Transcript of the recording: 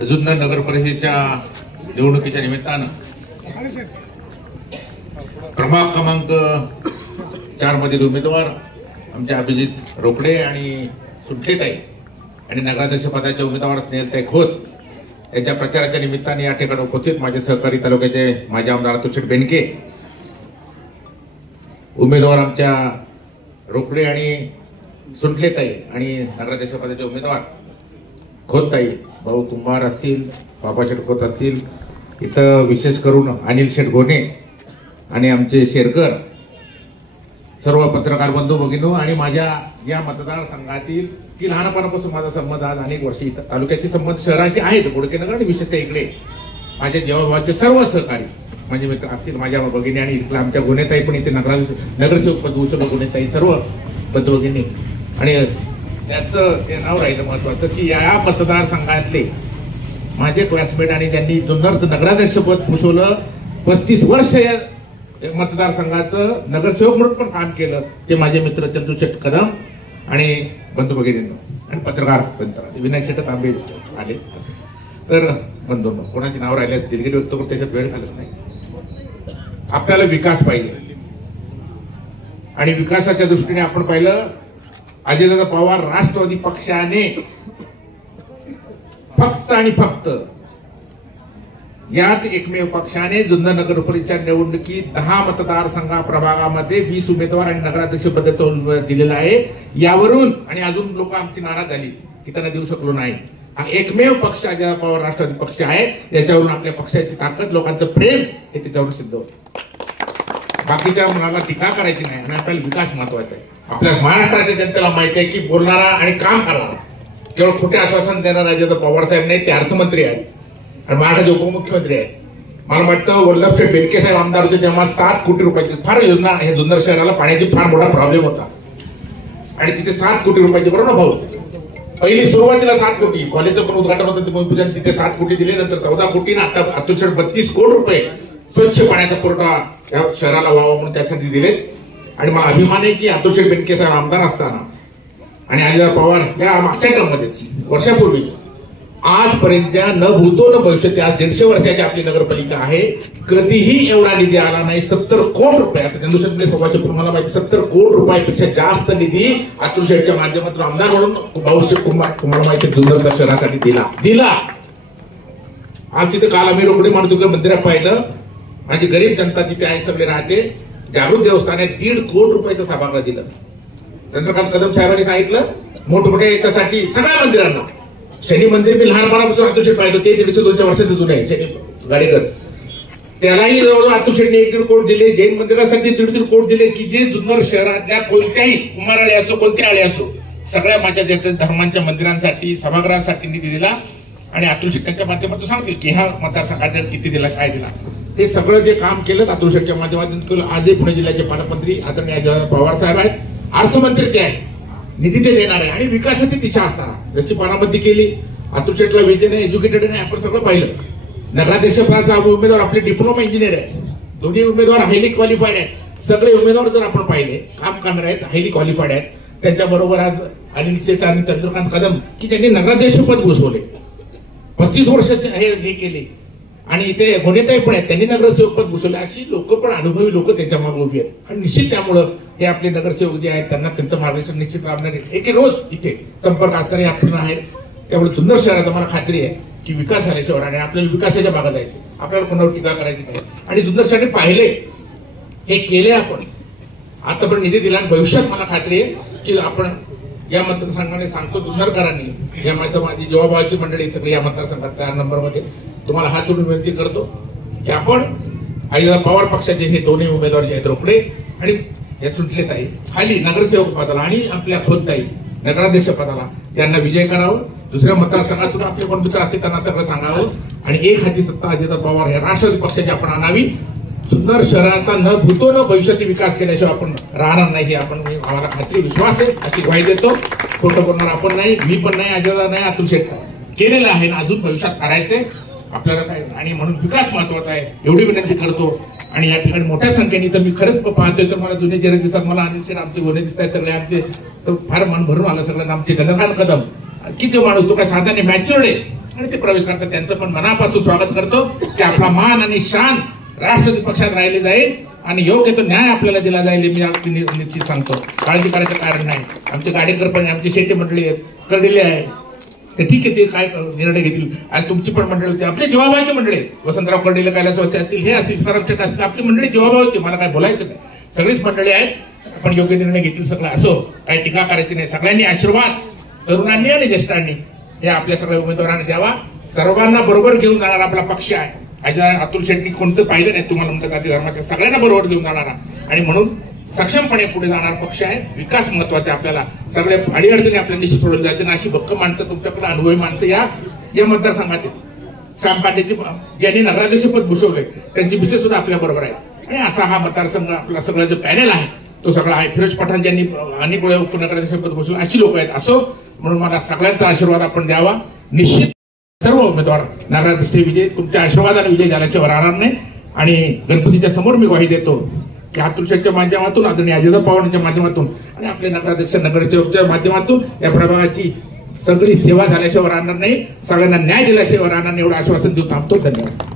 जुन्नर नगर परिषदेच्या निवडणुकीच्या निमित्तानं प्रभाग क्रमांक 4 मधील उमेदवार आमचे अभिजित रोकडे आणि सुटलेताई आणि नगराध्यक्ष पदाचे उमेदवार स्नेहलताई खोत यांच्या प्रचाराच्या निमित्ताने या ठिकाणी उपस्थित माझे सहकारी तालुक्याचे माजी आमदार अतुल बेनके, उमेदवार आमच्या रोकडे आणि सुटलेताई आणि नगराध्यक्ष पदाचे उमेदवार खोतताई, भाऊ कुंभार असतील, बाबा शेठ खोत असतील, इथं विशेष करून अनिल शेठ गोने आणि आमचे शेरकर, सर्व पत्रकार बंधू भगिनी आणि माझ्या या मतदारसंघातील की लहानपणापासून माझा संबंध आज अनेक वर्षे इथं तालुक्याची संबंध शहराशी आहेत, बोडकेनगर आणि विशेषतः इकडे माझ्या जेव्हा सर्व सहकारी माझे मित्र असतील, माझ्या भगिनी आणि इथला आमच्या गुन्हेताई पण इथे नगरसेवक पद भूषण गुन्हेताई सर्व बंधू भगिनी आणि त्याचं ते नाव राहिलं महत्वाचं की या मतदारसंघातले माझे क्लासमेट आणि त्यांनी जुन्नरचं नगराध्यक्ष पद भूषवलं, 35 वर्ष या मतदारसंघाचं नगरसेवक म्हणून पण काम केलं, ते माझे मित्र चंदू शेठ कदम आणि बंधू भगिनींनो आणि पत्रकार बंधू विनायक शेठ तांबे आले असं. तर बंधूंनो, कोणाचे नाव राहिले दिलगिरी व्यक्त करून त्याच्यात वेळ घालत नाही. आपल्याला विकास पाहिजे आणि विकासाच्या दृष्टीने आपण पाहिलं अजितदादा पवार राष्ट्रवादी पक्षाने फक्त आणि फक्त याच एकमेव पक्षाने जुन्नर नगर परिषदेच्या निवडणुकीत 10 मतदारसंघा प्रभागामध्ये 20 उमेदवार आणि नगराध्यक्ष पदाचा दिलेला आहे. यावरून आणि अजून लोक आमची नाराज झाली की त्यांना देऊ शकलो नाही. हा एकमेव पक्ष अजितदादा पवार राष्ट्रवादी पक्ष आहे. याच्यावरून आपल्या पक्षाची ताकद, लोकांचं प्रेम हे त्याच्यावरून सिद्ध होतं. बाकीच्या मुलाला टीका करायची नाही आणि आपल्याला विकास महत्वाचा आहे. आपल्या महाराष्ट्राच्या जनतेला माहिती आहे की बोलणारा आणि काम करणारा, केवळ खोटे आश्वासन देणारा अजितदादा पवार साहेब नाही, ते अर्थमंत्री आहेत आणि महाराष्ट्राचे उपमुख्यमंत्री आहेत. मला वाटतं वल्लभशेठ बेनके साहेब आमदार होते तेव्हा 7 कोटी रुपयाची फार योजना आहे. जुन्नर शहराला पाण्याची फार मोठा प्रॉब्लेम होता आणि तिथे 7 कोटी रुपयाची, बरोबर ना भाऊ? पहिली सुरुवातीला 7 कोटी, कॉलेजचं पण उद्घाटन होतं, भूमिपूजन, तिथे 7 कोटी दिले, नंतर 14 कोटी, आता अतुल 32 कोटी रुपये स्वच्छ पाण्याचा पुरवठा या शहराला व्हावा म्हणून त्यासाठी दिलेत. आणि मग अभिमान आहे की अतुल बेनके साहेब आमदार असताना आणि अजितदादा पवार या मागच्या टर्ममध्येच वर्षापूर्वीच आजपर्यंतच्या न भूतो न भविष्यती, आज 150 वर्षाची आपली नगरपालिका आहे, कधीही एवढा निधी आला नाही. 70 कोटी रुपये, आता चंद्रशेखर सभाचे मला माहिती 70 कोटी रुपयापेक्षा जास्त निधी अतुल शेठच्या माध्यमातून आमदार म्हणून भाऊशेठ कुंभार तुम्हाला माहिती जुन्नरच्या शहरासाठी दिला. आज तिथे काल आम्ही रोकडे मारुतीच्या मंदिरात पाहिलं, माझी गरीब जनता तिथे आहे, सगळे राहते. जागृत देवस्थानात 1.5 कोटी रुपयाचं सभागृह दिलं. चंद्रकांत कदम साहेबांनी सांगितलं मोठमोठ्या याच्यासाठी सगळ्या मंदिरांना. शनी मंदिर मी लहानपणापासून अतुल शेठ पाहिलं, ते 150-200 वर्षाचं जुनं आहे, शनी गाडेकर, त्यालाही जवळजवळ अतुल शेठने 1.5 कोटी दिले. जैन मंदिरासाठी 1.5 कोटी दिले की जे जुन्नर शहरातल्या कोणत्याही कुंभाराळे असो, कोणत्या आळे असो, सगळ्या माझ्या धर्मांच्या मंदिरांसाठी सभागृहासाठी निधी दिला. आणि अतुल शेठ त्यांच्या माध्यमातून सांगतील की ह्या मतदारसंघाच्या किती दिला, काय दिला, हे सगळं जे काम केलं अतुल शेठच्या माध्यमातून केलं. आजही पुणे जिल्ह्याचे पालकमंत्री आदरणीय अजितदादा पवार साहेब आहेत, अर्थमंत्री ते आहेत, निधी ते देणार आहे आणि विकासाची दिशा असताना जशी पारामती केली. अतुल शेठला विजन आहे, एज्युकेटेड आहे, आपण सगळं पाहिलं. नगराध्यक्ष पदाचा उमेदवार आपले डिप्लोमा इंजिनियर आहे, दोन्ही उमेदवार हायली क्वालिफाईड आहेत. सगळे उमेदवार जर आपण पाहिले काम करणार आहेत, हायली क्वालिफाईड आहेत. त्यांच्याबरोबर आज अनिल शेठ आणि चंद्रकांत कदम की त्यांनी नगराध्यक्ष पद घोषवले, 35 वर्षाचे हे केले आणि इथे गुन्हेताई पण आहेत, त्यांनी नगरसेवक पद भूषवले. अशी लोक पण अनुभवी लोक त्यांच्या मागे उभी आहेत आणि निश्चित त्यामुळं हे आपले नगरसेवक जे आहेत त्यांना त्यांचं मार्गदर्शन निश्चित लाभणार आहे. एक रोज इथे संपर्क असणारे आपण आहेत. त्यामुळे जुन्नर शहरात मला खात्री आहे की विकास झाल्याशिवाय आणि आपल्याला विकासाच्या भागात जायचे, आपल्याला कोणावर टीका करायची नाही. आणि जुन्नर शहराने पाहिले, हे केले आपण आतापर्यंत निधी दिला आणि भविष्यात मला खात्री आहे की आपण या मतदारसंघाने सांगतो जुन्नरकरांनी, या माझी जवाबाची मंडळी सगळी या मतदारसंघात 4 नंबरमध्ये तुम्हाला हात जोडून विनंती करतो की आपण अजितदादा पवार पक्षाचे हे दोन्ही उमेदवार जे आहेत रोकडे आणि हे सुटलेताई खाली नगरसेवक पदाला आणि आपल्या खोतताई नगराध्यक्ष पदाला यांना विजय करावं. दुसऱ्या मतदारसंघात सुद्धा आपले कोण मित्र असतील त्यांना सगळं सांगावं आणि एक हाती सत्ता अजितदादा पवार या राष्ट्रवादी पक्षाची आपण आणावी. जुन्नर शहराचा न भूतो न भविष्यातील विकास केल्याशिवाय आपण राहणार नाही, हे आपण आम्हाला खात्री विश्वास आहे, अशी ग्वाही देतो. खोटं बोलणार आपण नाही, मी पण नाही, अजितदादा नाही, अतुल शेठ केलेलं आहे ना, अजून भविष्यात करायचंय आपल्याला काय. आणि म्हणून विकास महत्वाचा आहे एवढी विनंती करतो. आणि या ठिकाणी मोठ्या संख्येने तर मी खरंच पाहतोय तर मला जुने चेहरे दिसतात, मला अनिल शेठ आमचे गुन्हे दिसत आहेत सगळे आमचे, तर फार मन भरून आलं सगळं. आमचे चंद्रकांत कदम किती माणूस, तो काय साधा नाही, मॅच्युअर्ड आहे. आणि ते प्रवेश करतात. त्यांचं पण मनापासून स्वागत करतो की आपला मान आणि शान राष्ट्रवादी पक्षात राहिले जाईल आणि योग्य तो न्याय आपल्याला दिला जाईल. मी अगदी निश्चित सांगतो, काळजी करायचं कारण नाही. आमचे गाडेकर पण आमची शेट्टी मंडळी आहेत, कर्डिले आहे, ते ठीक आहे, ते काय निर्णय घेतील. आणि तुमची पण मंडळी होती, आपली जीवाभावाची मंडळी, वसंतराव कर्डिले, कैलासवासी असतील, हे असतील, सीताराम शेट असतील, आपली मंडळी जीवाभाव होती. मला काय बोलायचं नाही, सगळीच मंडळी आहेत, आपण योग्य निर्णय घेतील. सगळं असो, काही टीका करायची नाही. सगळ्यांनी आशीर्वाद तरुणांनी आणि ज्येष्ठांनी हे आपल्या सगळ्या उमेदवारांना द्यावा. सर्वांना बरोबर घेऊन जाणारा आपला पक्ष आहे. अतुल शेट्टी कोणतं पाहिलं नाही, तुम्हाला म्हणलं जाती धर्माच्या सगळ्यांना बरोबर घेऊन जाणारा आणि म्हणून सक्षमपणे पुढे जाणारा पक्ष आहे. विकास महत्वाचा आहे आपल्याला. सगळे अडीअडचणी आपल्याला निश्चित सोडवली जाते. अशी भक्कम माणसं तुमच्याकडे, अनुभवी माणसं या मतदारसंघात आहेत. श्याम पांडेची ज्यांनी नगराध्यक्षपद भूषवले त्यांची विषय सुद्धा आपल्या बरोबर आहे. आणि असा हा मतदारसंघ आपला सगळं जो पॅनल आहे तो सगळा आहे. फिरोज पठाण ज्यांनी अनेक वेळा उपनगराध्यक्षपद भूषवले, अशी लोक आहेत. असो, म्हणून मला सगळ्यांचा आशीर्वाद आपण द्यावा. निश्चित सर्व उमेदवार नगराध्यक्ष विजय तुमच्या आशीर्वादाने विजय झाल्याशिवाय राहणार नाही. आणि गणपतीच्या समोर मी ग्वाही देतो की अतुल शेट्टीच्या माध्यमातून, आदरणीय अजित पवारांच्या माध्यमातून आणि आपले नगराध्यक्ष नगरसेवकच्या माध्यमातून या प्रभागाची सगळी सेवा झाल्याशिवाय राहणार नाही, सगळ्यांना न्याय दिल्याशिवाय राहणार नाही, एवढं आश्वासन देऊन थांबतो. धन्यवाद.